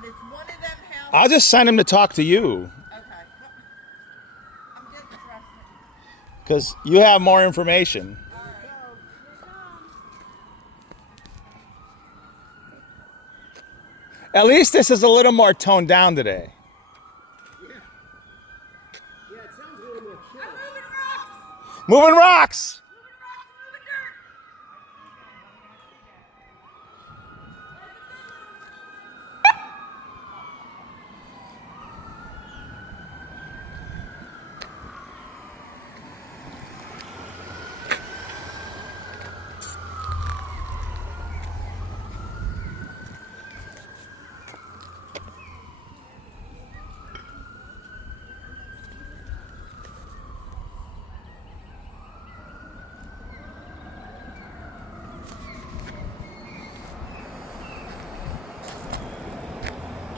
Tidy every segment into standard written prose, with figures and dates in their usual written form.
but it's one of them houses. I'll just send him to talk to you. Okay. I'm getting trusted. Because you have more information. All right. At least this is a little more toned down today. Yeah. Yeah, it sounds a little more chill. I'm moving rocks. Moving rocks! Moving dirt.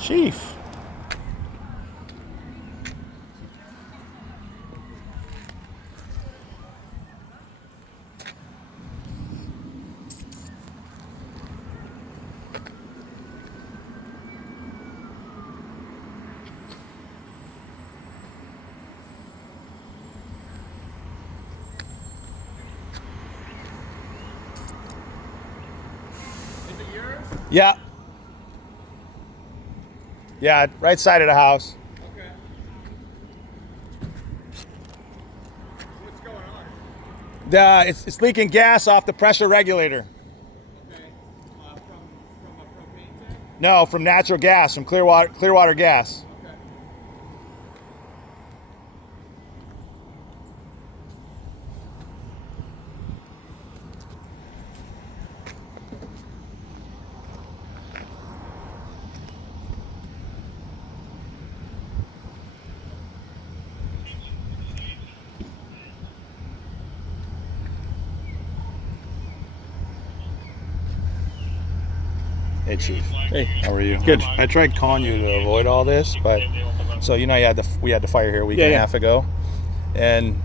Chief. Is it yours? Yeah. Yeah, right side of the house. Okay. What's going on? It's leaking gas off the pressure regulator. Okay. From a propane tank? No, from natural gas, from Clearwater gas. Okay. Hey, Chief. Hey, How are you? Good. I tried calling you to avoid all this, but so you know we had the fire here a week and a half ago, and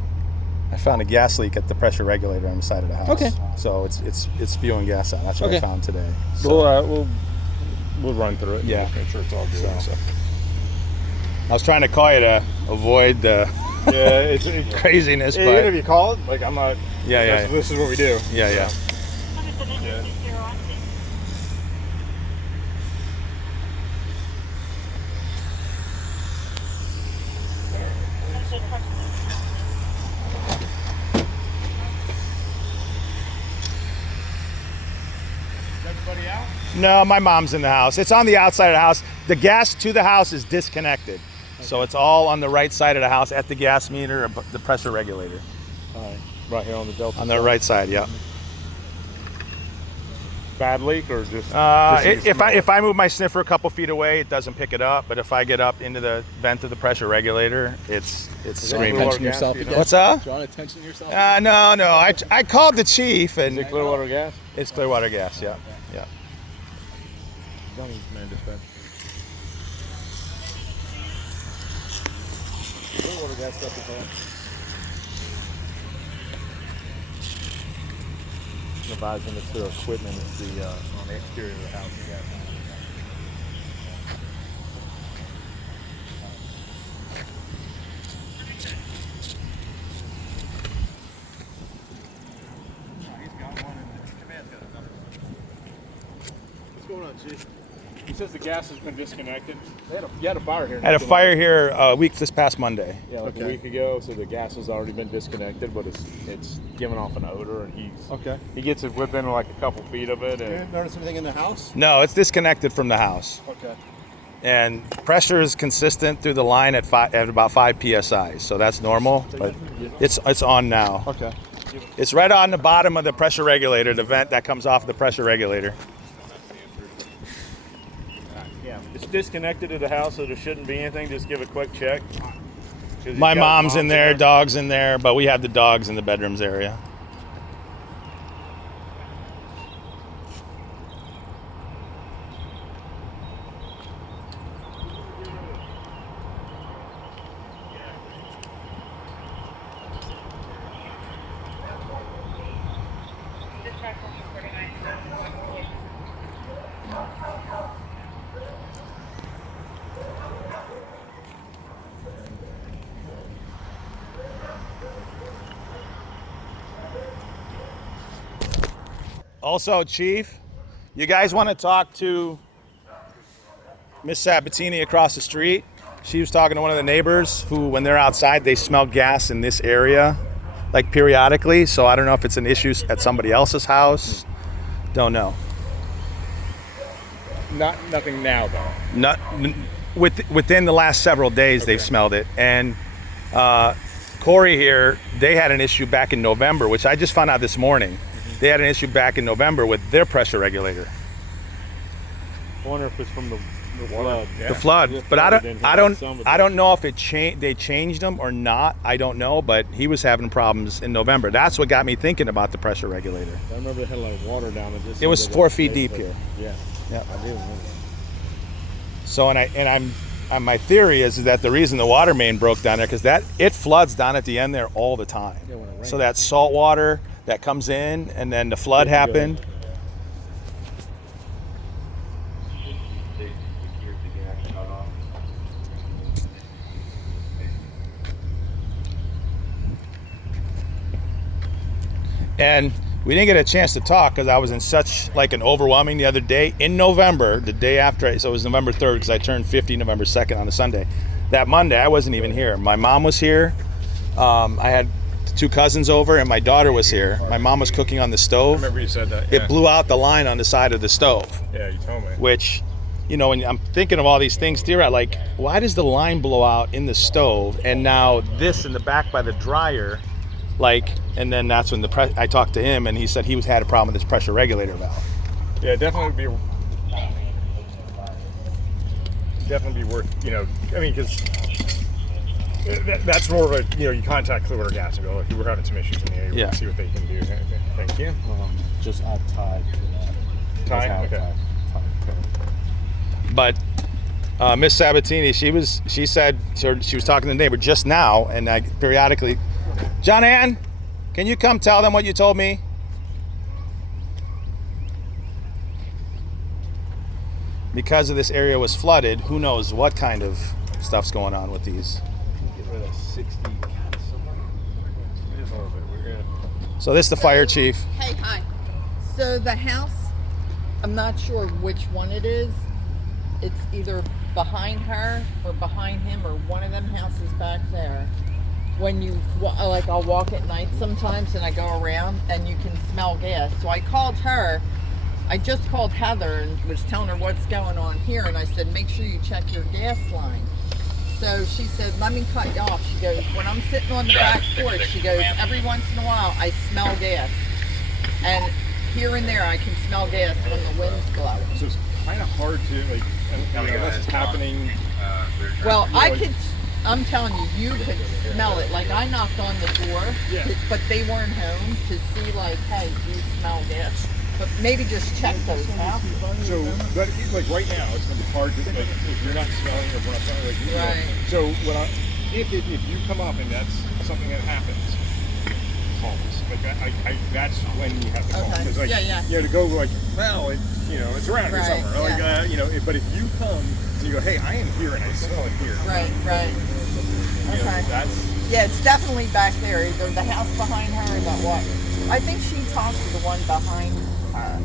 I found a gas leak at the pressure regulator on the side of the house. Okay. So it's spewing gas out. That's what I Okay. found today. So, we'll run through it. Yeah. Make sure it's all good. So. I was trying to call you to avoid the Yeah, it's craziness, even but if you call it, like I'm not. Yeah. This is what we do. Yeah. Yeah. Everybody out? No, my mom's in the house. It's on the outside of the house. The gas to the house is disconnected. So it's all on the right side of the house at the gas meter or the pressure regulator. All right. Right here on the Delta. On the right side, yeah. Bad leak or just? If I move my sniffer a couple feet away, it doesn't pick it up. But if I get up into the vent of the pressure regulator, it's screaming. Attention yourself you know? again? What's up? Do you want attention yourself? No. I called the chief and Is it Clearwater gas? it's Clearwater gas. Yeah. Don't use man dispatch. Clearwater gas stuff is on. Advising that their equipment is on the exterior of the house. What's going on, Chief? He says the gas has been disconnected. You had a fire here. Had a fire here a week this past Monday. Yeah, like a week ago. So the gas has already been disconnected, but it's giving off an odor, and he gets it within like a couple feet of it. You And didn't notice anything in the house? No, it's disconnected from the house. Okay. And pressure is consistent through the line at about 5 psi, so that's normal. But it's on now. Okay. It's right on the bottom of the pressure regulator, the vent that comes off the pressure regulator. yeah, it's disconnected to the house, so there shouldn't be anything. Just give a quick check. My mom's in there, dog's in there, but we have the dogs in the bedrooms area. Also, Chief, you guys want to talk to Miss Sabatini across the street? She was talking to one of the neighbors who, when they're outside, they smell gas in this area, like periodically. So I don't know if it's an issue at somebody else's house. Don't know. Nothing now though. Within the last several days, they've smelled it. And Corey here, they had an issue back in November, which I just found out this morning. They had an issue back in November with their pressure regulator. I wonder if it's from the flood. The flood, but I don't know if they changed them or not. I don't know, but he was having problems in November. That's what got me thinking about the pressure regulator. I remember they had like water down it. It was 4 feet deep here. Yeah, yeah. I do remember. So my theory is that the reason the water main broke down there because it floods down at the end there all the time. Yeah, when it rains. So that salt water that comes in and then the flood happened. And we didn't get a chance to talk because I was in such like an overwhelming the other day in November, the day after. So it was November 3rd because I turned 50 November 2nd on a Sunday. That Monday, I wasn't even here. My mom was here. I had 2 cousins over and my daughter was here. My mom was cooking on the stove. I remember you said that. Yeah. It blew out the line on the side of the stove. Yeah, you told me. Which, you know, when I'm thinking of all these things, like, why does the line blow out in the stove? And now this in the back by the dryer, like, and then that's when I talked to him and he said he had a problem with his pressure regulator valve. Yeah, definitely would be worth, you know, I mean, because that's more of a, you know, you contact Clearwater Gas and go, look, we're having some issues in the area. Yeah. See what they can do. Thank you. Just add Tide to that. Tide? Okay. But Miss Sabatini, she said she was talking to the neighbor just now, and I periodically, John Ann, can you come tell them what you told me? Because of this area was flooded, who knows what kind of stuff's going on with these. Get rid of 60. So this is the fire chief. Hey, hi. So the house, I'm not sure which one it is. It's either behind her or behind him or one of them houses back there. When you, like, I'll walk at night sometimes and I go around and you can smell gas. So I called her. I just called Heather and was telling her what's going on here. And I said, make sure you check your gas line. So she said, let me cut you off. She goes, when I'm sitting on the back porch, she goes, every once in a while I smell gas. And here and there I can smell gas when the wind's blowing. So it's kind of hard to, like, unless it's happening. Well, I'm telling you, you could smell it. Like, I knocked on the door, but they weren't home to see, like, hey, do you smell gas? But maybe just check those houses. So, but like right now, it's gonna be hard to, like, if you're not smelling or we're not smelling, like, you right. So if you come up and that's something that happens, call us. Like that's when you have to call. Okay. Like, you know, to go like, well, it's around here Right. somewhere. Yeah. Like, but if you come and you go, hey, I am here and I smell it here. Right. You know, Okay. Yeah, it's definitely back there. Either the house behind her or that one. I think she talked to the one behind her,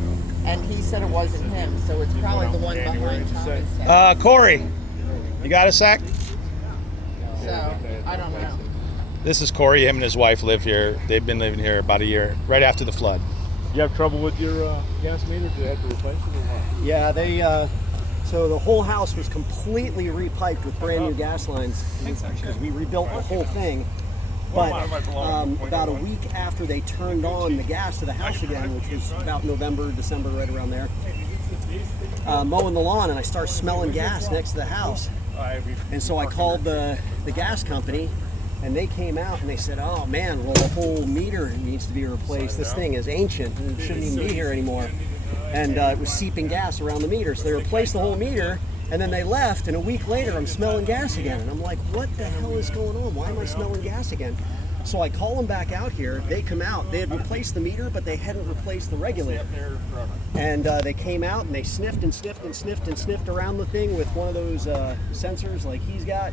and he said it wasn't him, so it's probably the one behind Thomas. Corey, you got a sec? So, I don't know. This is Corey. Him and his wife live here. They've been living here about a year, right after the flood. You have trouble with your gas meter? Did you have to replace it or what? Yeah, so the whole house was completely repiped with brand new gas lines because we rebuilt the whole thing. But about a week after they turned on the gas to the house again, which was about November, December, right around there, mowing the lawn, and I start smelling gas next to the house. And so I called the gas company, and they came out and they said, oh man, well, the whole meter needs to be replaced. This thing is ancient and it shouldn't even be here anymore. And it was seeping gas around the meter. So they replaced the whole meter, and then they left, and a week later I'm smelling gas again. And I'm like, what the hell is going on? Why am I smelling gas again? So I call them back out here. They come out. They had replaced the meter, but they hadn't replaced the regulator. And they came out and they sniffed and sniffed and sniffed and sniffed around the thing with one of those sensors like he's got.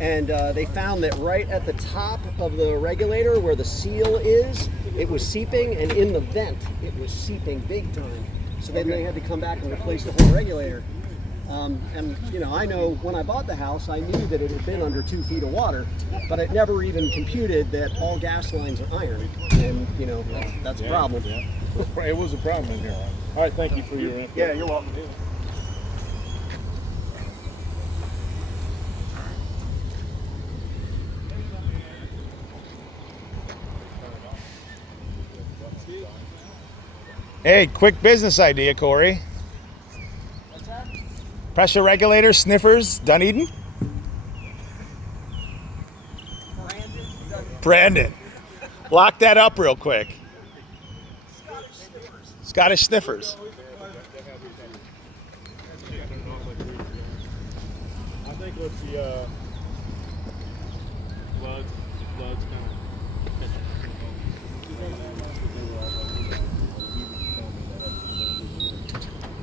And they found that right at the top of the regulator where the seal is, it was seeping, and in the vent, it was seeping big time. So then they had to come back and replace the whole regulator. And you know, I know when I bought the house, I knew that it had been under 2 feet of water, but it never even computed that all gas lines are iron, and you know, that's a problem. Yeah. It was a problem in here. All right, thank you for your input. Yeah, you're welcome. Hey, quick business idea, Corey. What's that? Pressure regulator, sniffers, Dunedin? Brandon. Lock that up real quick. Scottish sniffers. I think with the floods kind of.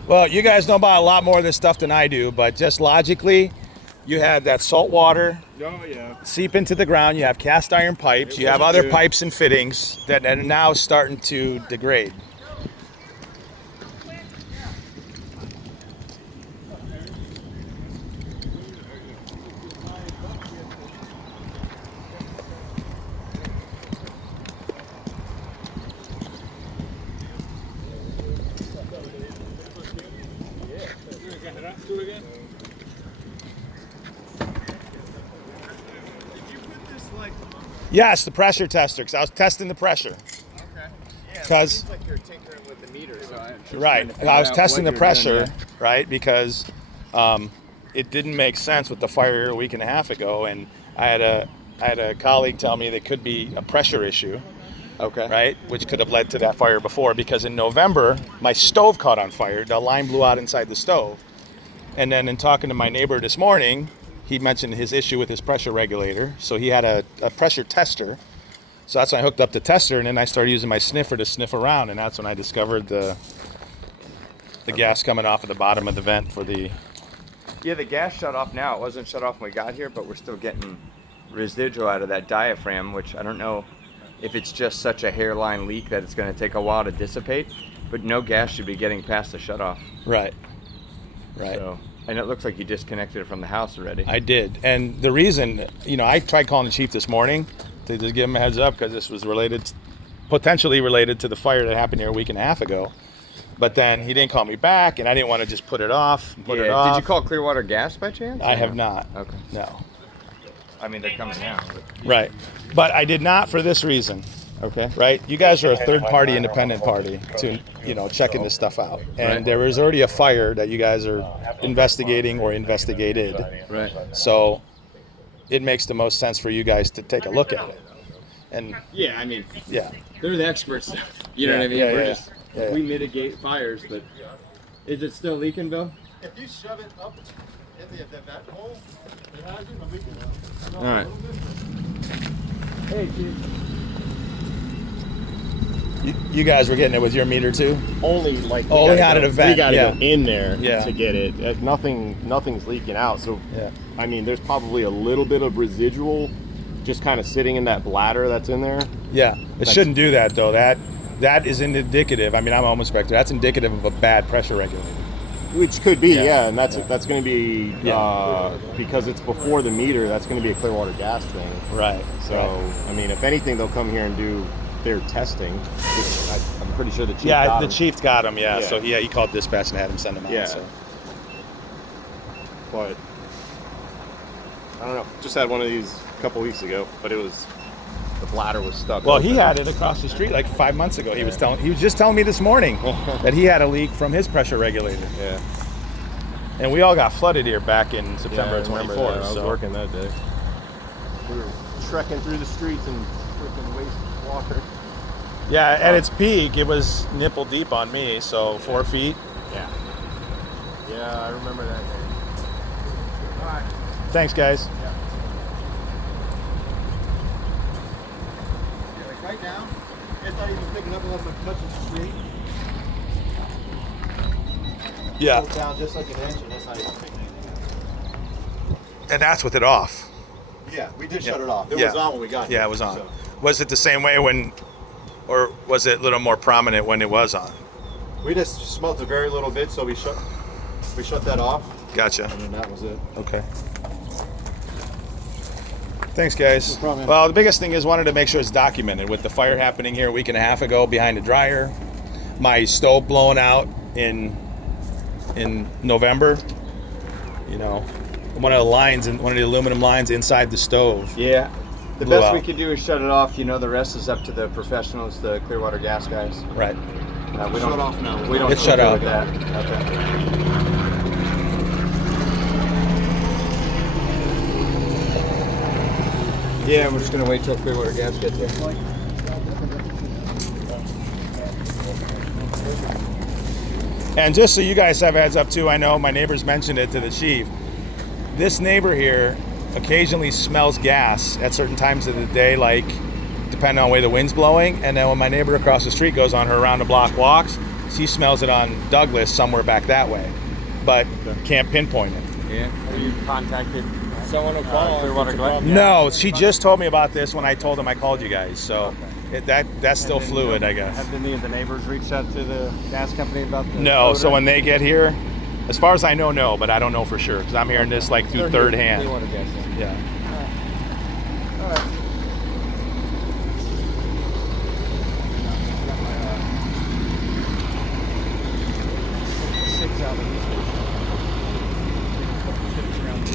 Well, you guys know about a lot more of this stuff than I do, but just logically, you had that salt water Oh yeah. seep into the ground. You have cast iron pipes. You have other good. pipes and fittings that are now starting to degrade. Yes, the pressure tester, because I was testing the pressure. Okay. Yeah, Because- it seems like you're tinkering with the meter, so I'm just Right. trying to figure I was out testing what the you're pressure, doing right, because it didn't make sense with the fire a week and a half ago, and I had a colleague tell me there could be a pressure issue, there. Okay. right, which could have led to that fire before, because in November, my stove caught on fire. The line blew out inside the stove. And then in talking to my neighbor this morning, he mentioned his issue with his pressure regulator. So he had a pressure tester. So that's when I hooked up the tester, and then I started using my sniffer to sniff around, and that's when I discovered the gas coming off of the bottom of the vent for the. Yeah, the gas shut off now. It wasn't shut off when we got here, but we're still getting residual out of that diaphragm, which I don't know if it's just such a hairline leak that it's going to take a while to dissipate, but no gas should be getting past the shutoff. Right. Right. So, and it looks like you disconnected it from the house already. I did. And the reason, I tried calling the chief this morning to just give him a heads up, because this was potentially related to the fire that happened here a week and a half ago. But then he didn't call me back, and I didn't want to just put it off. Did you call Clearwater Gas by chance? I or have no? not. Okay. No. I mean, they're coming now. Right. But I did not for this reason. Okay. Right? You guys are a third-party independent party to, checking this stuff out. And there was already a fire that you guys are investigating or investigated. Right. So it makes the most sense for you guys to take a look at it. And Yeah, I mean, yeah. they're the experts. You know Yeah, what I mean? yeah, We're yeah. just Yeah, yeah. we mitigate fires, but is it still leaking, Bill? If you shove it up in the vent hole, it hasn't a leak. All right. Hey, Chief. You guys were getting it with your meter too? Only like Only out of the vent, We gotta yeah. go in there Yeah. to get it. Nothing's leaking out. So Yeah. I mean, there's probably a little bit of residual, just kind of sitting in that bladder that's in there. Yeah. It shouldn't do that though. That is indicative. I mean, I'm a home inspector. That's indicative of a bad pressure regulator. Which could be, Yeah. yeah, and that's going to be Yeah. because it's before the meter. That's going to be a Clearwater Gas thing. Right. So I mean, if anything, they'll come here and do their testing. Which I'm pretty sure the chief. Yeah, got the them. chief got him. Yeah. Yeah. So he called dispatch and had him send him out. Yeah. So. But I don't know. Just had one of these a couple weeks ago, but the bladder was stuck. Well, open. he had it across the street like 5 months ago. He was just telling me this morning that he had a leak from his pressure regulator. Yeah. And we all got flooded here back in September I of remember 24. that. I was so. working that day. We were trekking through the streets and freaking wasting water. Yeah, at its peak, it was nipple deep on me, so 4 feet. Yeah. Yeah, I remember that day. All right. Thanks, guys. down. It's not even picking up unless it touches the street. Yeah. Goes down just like an inch, and that's not even picking it. And that's with it off. Yeah, we did Yeah. shut it off. It Yeah. was on when we got here. Yeah, it was on. So, Was it the same way when, or was it a little more prominent when it was on? we just smelt a very little bit, so we shut that off, Gotcha. and then that was it. Okay. Thanks, guys. No problem. Well, the biggest thing is wanted to make sure it's documented. With the fire happening here a week and a half ago behind the dryer, my stove blowing out in November. You know, one of the lines and one of the aluminum lines inside the stove. Yeah. The Blew best we out. could do is shut it off. You know, the rest is up to the professionals, the Clearwater gas guys. Right. We Shut don't. off now. We don't. It's shut deal off. with that. Okay. Yeah, we're just gonna wait till Clearwater gas gets here. And just so you guys have a heads up too, I know my neighbors mentioned it to the chief. This neighbor here occasionally smells gas at certain times of the day, like depending on the way the wind's blowing. And then when my neighbor across the street goes on her around the block walks, she smells it on Douglas somewhere back that way, but can't pinpoint it. Yeah. Have you contacted someone to call Clearwater gas? No, she just told me about this when I told them I called you guys. So that's still fluid, I guess. Have any of the neighbors reached out to the gas company about the No, odor? so when they get here, as far as I know, no, but I don't know for sure because I'm hearing this like through third hand. Clearwater gas. Yeah. All right.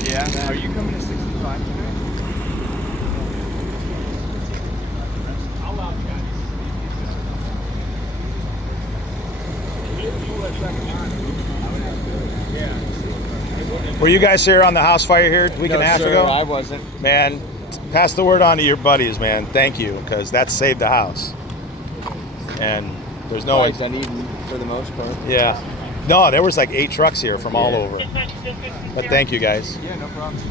Yeah. Are you coming to 65 tonight? Were you guys here on the house fire here a week and a half ago? I wasn't. Man, pass the word on to your buddies, man. Thank you, because that saved the house. And there's no Like Dunedin for the most part. Yeah. No, there was like 8 trucks here from all over. But thank you guys. Yeah, no problem.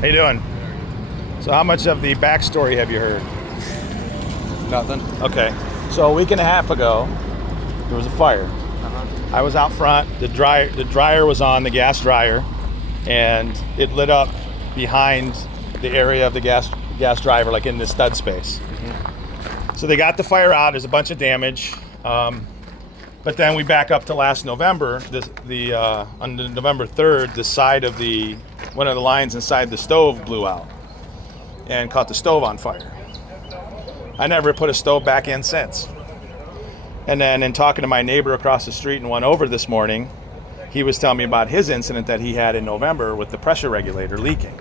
How you doing? So how much of the backstory have you heard? Nothing. Okay. So a week and a half ago, there was a fire. I was out front. The dryer was on, the gas dryer, and it lit up behind the area of the gas driver, like in the stud space. So they got the fire out. There's a bunch of damage. But then we back up to last November. On November 3rd, the side of one of the lines inside the stove blew out and caught the stove on fire. I never put a stove back in since. And then in talking to my neighbor across the street and one over this morning, he was telling me about his incident that he had in November with the pressure regulator leaking.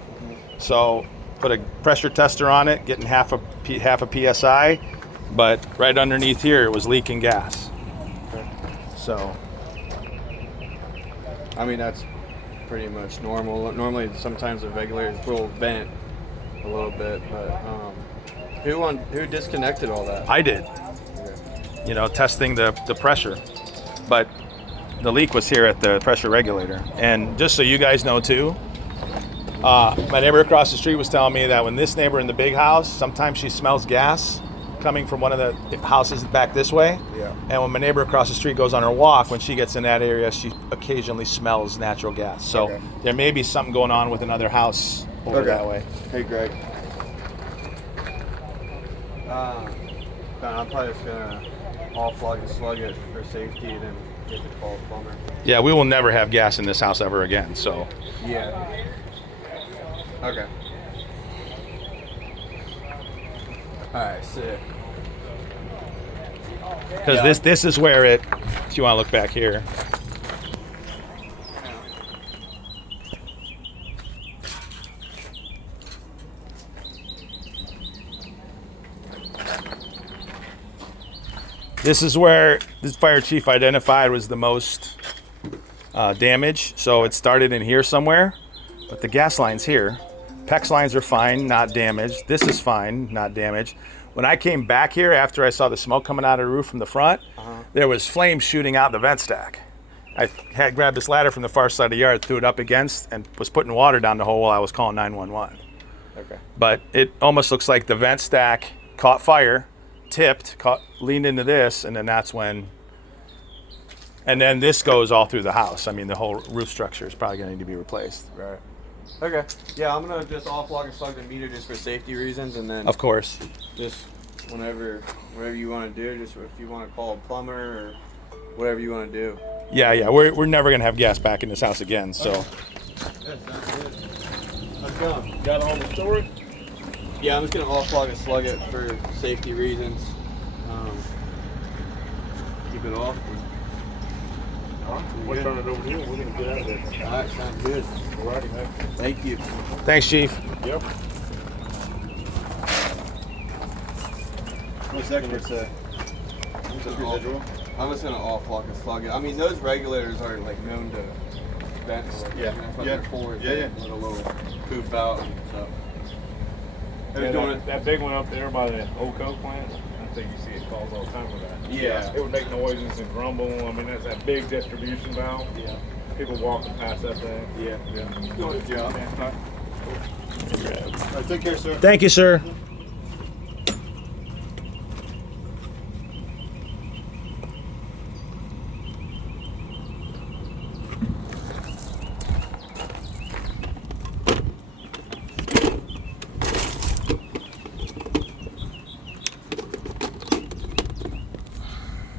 So put a pressure tester on it, getting half a PSI, but right underneath here it was leaking gas. So, I mean, that's pretty much normal. Normally, sometimes the regulators will vent a little bit, but who disconnected all that? I did, testing the pressure, but the leak was here at the pressure regulator. And just so you guys know too, my neighbor across the street was telling me that when this neighbor in the big house, sometimes she smells gas coming from one of the houses back this way. Yeah. And when my neighbor across the street goes on her walk, when she gets in that area, she occasionally smells natural gas. So Okay. there may be something going on with another house over Okay. that way. Hey, Greg. I'm probably just gonna all plug and slug it for safety, and then get the call plumber. Yeah, we will never have gas in this house ever again. So Yeah. Okay. Alright, sick. Because this is where it, if you want to look back here. This is where this fire chief identified was the most damage. So it started in here somewhere, but the gas line's here. PEX lines are fine, not damaged. This is fine, not damaged. When I came back here after I saw the smoke coming out of the roof from the front, there was flames shooting out the vent stack. I had grabbed this ladder from the far side of the yard, threw it up against, and was putting water down the hole while I was calling 911. Okay. But it almost looks like the vent stack caught fire, tipped, leaned into this, and then that's when. And then this goes all through the house. I mean, the whole roof structure is probably going to need to be replaced. Right. Okay. Yeah, I'm gonna just off-log and slug the meter just for safety reasons, and then Of course. just whatever you want to do, just if you want to call a plumber or whatever you want to do. Yeah. We're never going to have gas back in this house again. So. Yes, that's good. Let's go. Got all the story? Yeah, I'm just gonna off-log and slug it for safety reasons. Keep it off. We'll turn it over here. We're gonna get out of there. All right, sounds good. Alrighty, man. Thank you. Thanks, Chief. Yep. What's that gonna say? I'm just gonna off-log and slug it. I mean, those regulators are like known to vent. Yeah. That's what Yeah. they're for. Yeah. Let a little poof out and stuff. Yeah, doing that, it. that big one up there by the old coke plant, I think you see it calls all the time for that. Yeah. It would make noises and grumble. I mean, that's that big distribution valve. Yeah. People walking past that thing. Yeah. Doing a job. All right, take care, sir. Thank you, sir.